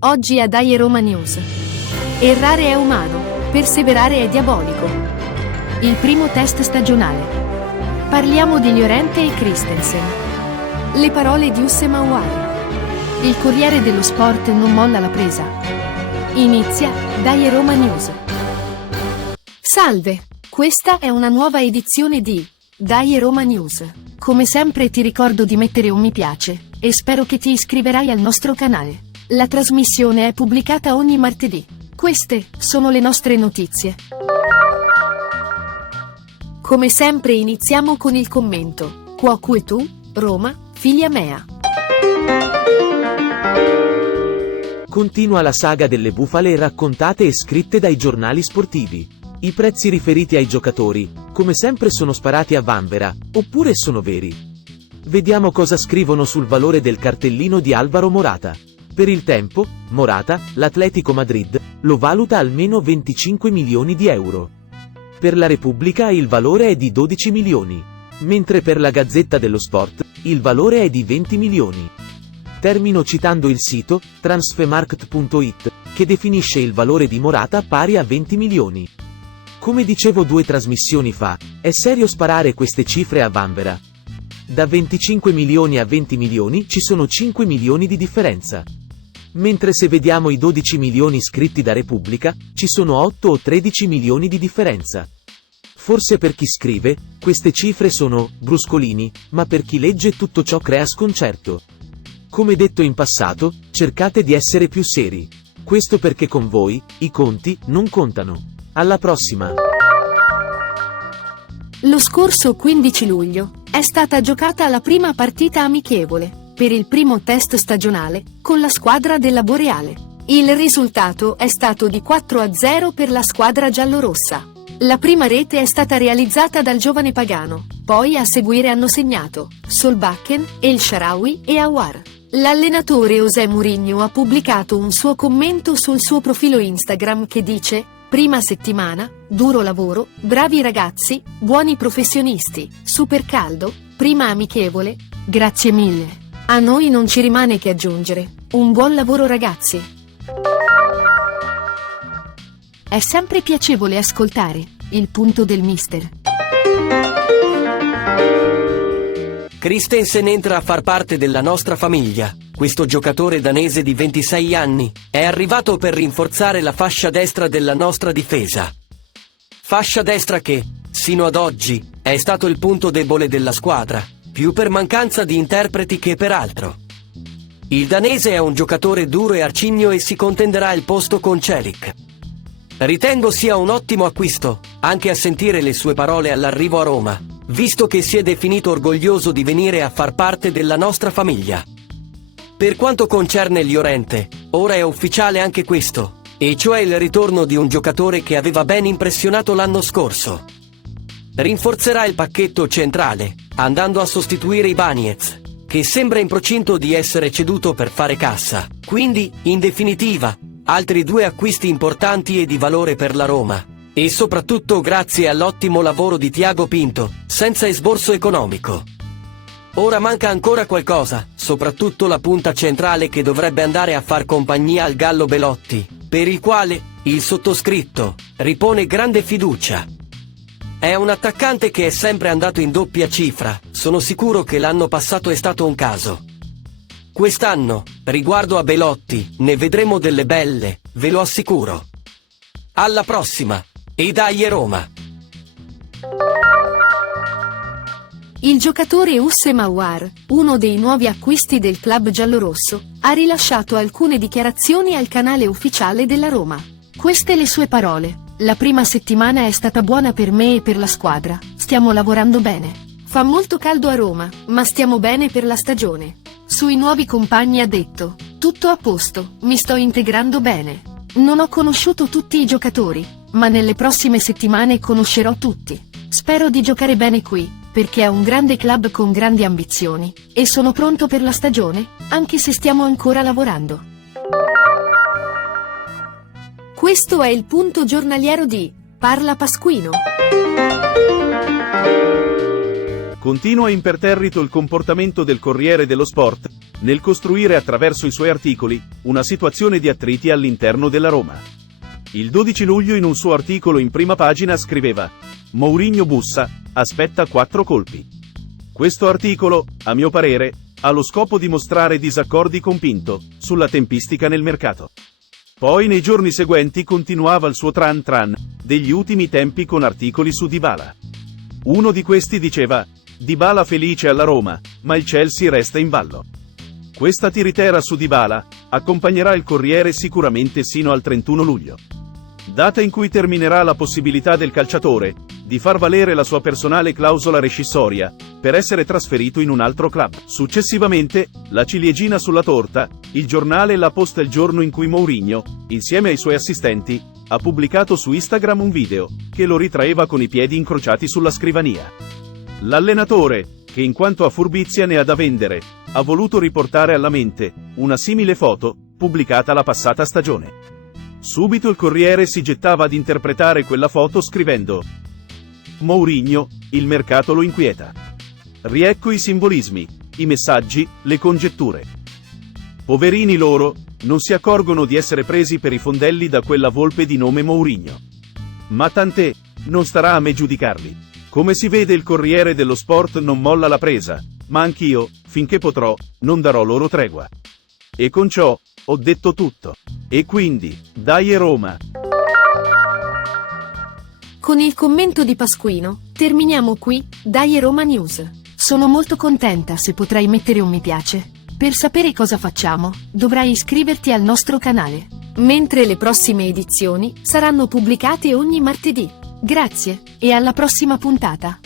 Oggi a Dai Roma News. Errare è umano, perseverare è diabolico. Il primo test stagionale. Parliamo di Llorente e Christensen. Le parole di Ussem Aouar. Il Corriere dello Sport non molla la presa. Inizia Dai Roma News. Salve, questa è una nuova edizione di Dai Roma News. Come sempre ti ricordo di mettere un mi piace e spero che ti iscriverai al nostro canale. La trasmissione è pubblicata ogni martedì. Queste sono le nostre notizie. Come sempre iniziamo con il commento. Cuocu e tu, Roma, figlia mea. Continua la saga delle bufale raccontate e scritte dai giornali sportivi. I prezzi riferiti ai giocatori, come sempre, sono sparati a vanvera, oppure sono veri? Vediamo cosa scrivono sul valore del cartellino di Álvaro Morata. Per il tempo, Morata, l'Atlético Madrid, lo valuta almeno 25 milioni di euro. Per la Repubblica il valore è di 12 milioni, mentre per la Gazzetta dello Sport, il valore è di 20 milioni. Termino citando il sito, transfermarkt.it, che definisce il valore di Morata pari a 20 milioni. Come dicevo 2 trasmissioni fa, è serio sparare queste cifre a vanvera? Da 25 milioni a 20 milioni ci sono 5 milioni di differenza. Mentre se vediamo i 12 milioni scritti da Repubblica, ci sono 8 o 13 milioni di differenza. Forse per chi scrive, queste cifre sono bruscolini, ma per chi legge tutto ciò crea sconcerto. Come detto in passato, cercate di essere più seri. Questo perché con voi, i conti, non contano. Alla prossima! Lo scorso 15 luglio è stata giocata la prima partita amichevole per il primo test stagionale con la squadra della Boreale. Il risultato è stato di 4-0 per la squadra giallorossa. La prima rete è stata realizzata dal giovane Pagano, poi a seguire hanno segnato Solbakken, El Shaarawy e Aouar. L'allenatore José Mourinho ha pubblicato un suo commento sul suo profilo Instagram che dice: prima settimana, duro lavoro, bravi ragazzi, buoni professionisti, super caldo, prima amichevole, grazie mille. A noi non ci rimane che aggiungere, un buon lavoro ragazzi. È sempre piacevole ascoltare il punto del mister. Christensen entra a far parte della nostra famiglia. Questo giocatore danese di 26 anni è arrivato per rinforzare la fascia destra della nostra difesa. Fascia destra che, sino ad oggi, è stato il punto debole della squadra, più per mancanza di interpreti che per altro. Il danese è un giocatore duro e arcigno e si contenderà il posto con Celik. Ritengo sia un ottimo acquisto, anche a sentire le sue parole all'arrivo a Roma, visto che si è definito orgoglioso di venire a far parte della nostra famiglia. Per quanto concerne Llorente, ora è ufficiale anche questo, e cioè il ritorno di un giocatore che aveva ben impressionato l'anno scorso. Rinforzerà il pacchetto centrale, andando a sostituire Ibañez, che sembra in procinto di essere ceduto per fare cassa. Quindi, in definitiva, altri 2 acquisti importanti e di valore per la Roma. E soprattutto grazie all'ottimo lavoro di Thiago Pinto, senza esborso economico. Ora manca ancora qualcosa, soprattutto la punta centrale che dovrebbe andare a far compagnia al Gallo Belotti, per il quale il sottoscritto ripone grande fiducia. È un attaccante che è sempre andato in doppia cifra, sono sicuro che l'anno passato è stato un caso. Quest'anno, riguardo a Belotti, ne vedremo delle belle, ve lo assicuro. Alla prossima, e dai Roma! Il giocatore Ussem Aouar, uno dei nuovi acquisti del club giallorosso, ha rilasciato alcune dichiarazioni al canale ufficiale della Roma. Queste le sue parole: la prima settimana è stata buona per me e per la squadra, stiamo lavorando bene. Fa molto caldo a Roma, ma stiamo bene per la stagione. Sui nuovi compagni ha detto: tutto a posto, mi sto integrando bene. Non ho conosciuto tutti i giocatori, ma nelle prossime settimane conoscerò tutti. Spero di giocare bene qui, perché è un grande club con grandi ambizioni, e sono pronto per la stagione, anche se stiamo ancora lavorando. Questo è il punto giornaliero di Parla Pasquino. Continua imperterrito il comportamento del Corriere dello Sport, nel costruire attraverso i suoi articoli una situazione di attriti all'interno della Roma. Il 12 luglio in un suo articolo in prima pagina scriveva: Mourinho bussa, aspetta 4 colpi. Questo articolo, a mio parere, ha lo scopo di mostrare disaccordi con Pinto sulla tempistica nel mercato. Poi nei giorni seguenti continuava il suo tran tran degli ultimi tempi con articoli su Dybala. Uno di questi diceva: Dybala felice alla Roma, ma il Chelsea resta in ballo. Questa tiritera su Dybala accompagnerà il Corriere sicuramente sino al 31 luglio. Data in cui terminerà la possibilità del calciatore di far valere la sua personale clausola rescissoria per essere trasferito in un altro club. Successivamente, la ciliegina sulla torta, il giornale La Posta il giorno in cui Mourinho, insieme ai suoi assistenti, ha pubblicato su Instagram un video che lo ritraeva con i piedi incrociati sulla scrivania. L'allenatore, che in quanto a furbizia ne ha da vendere, ha voluto riportare alla mente una simile foto pubblicata la passata stagione. Subito il Corriere si gettava ad interpretare quella foto scrivendo: Mourinho, il mercato lo inquieta. Riecco i simbolismi, i messaggi, le congetture. Poverini loro, non si accorgono di essere presi per i fondelli da quella volpe di nome Mourinho. Ma tant'è, non starà a me giudicarli. Come si vede il Corriere dello Sport non molla la presa, ma anch'io, finché potrò, non darò loro tregua. E con ciò, ho detto tutto. E quindi, dai Roma! Con il commento di Pasquino, terminiamo qui, Dai Roma News. Sono molto contenta se potrai mettere un mi piace. Per sapere cosa facciamo, dovrai iscriverti al nostro canale. Mentre le prossime edizioni saranno pubblicate ogni martedì. Grazie, e alla prossima puntata.